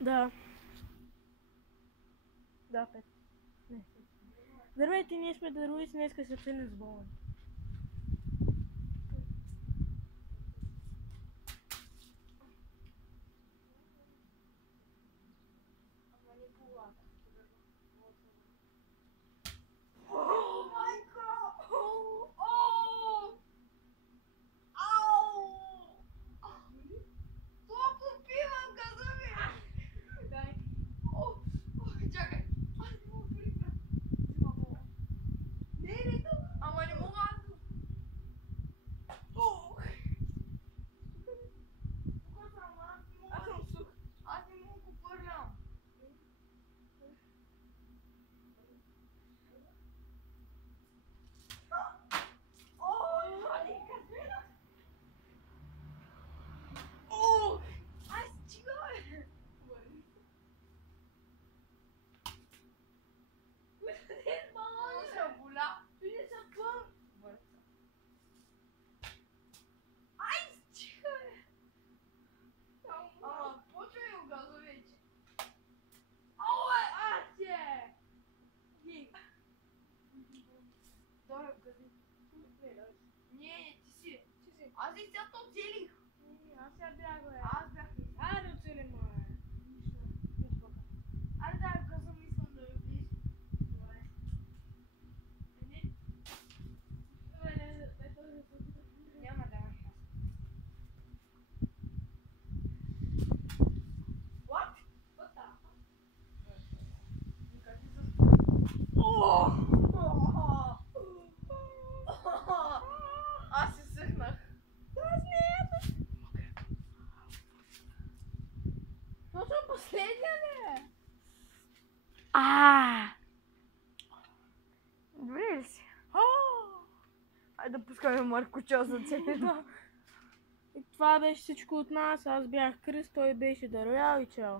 Да. Да, 5. Не. Здравейте, ние сме Даруис, днеска се цели с болен. Аз и сега то целих. Аз сега бях, бе. Аз бях. Айде оцелим, бе. Айде дай газа, мислям да я влиза. Добре. Няма да ме хваща. What? What the? Аз се съхнах. Точно последния ли? Добре ли си? Айде да пускаме Маркочо за целето. И това беше всичко от нас. Аз бях Крис, той беше Дароял и чао.